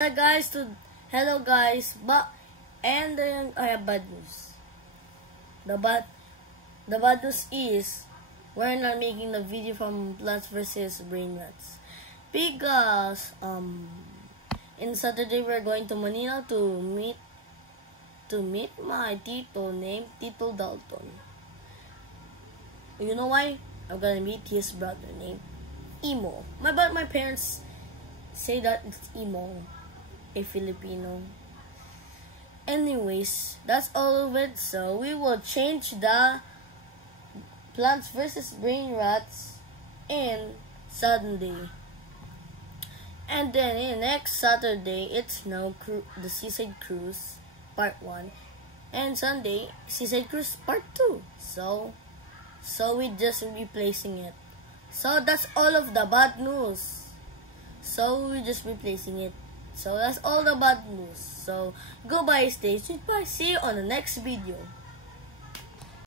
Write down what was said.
Hello guys, and then I have bad news. The bad news is we're not making the video from Plants vs Brain Rats because in Saturday we're going to Manila to meet my tito named Tito Dalton. You know why? I'm gonna meet his brother named Imo. My parents say that it's Imo, a Filipino. Anyways, that's all of it. So we will change the Plants vs Brain Rats in Sunday. And then in next Saturday, it's now the Seaside Cruise Part 1. And Sunday, Seaside Cruise Part 2. So we just replacing it. So that's all of the bad news. So we're just replacing it. So that's all the bad news. So goodbye, stay tuned. Bye. See you on the next video.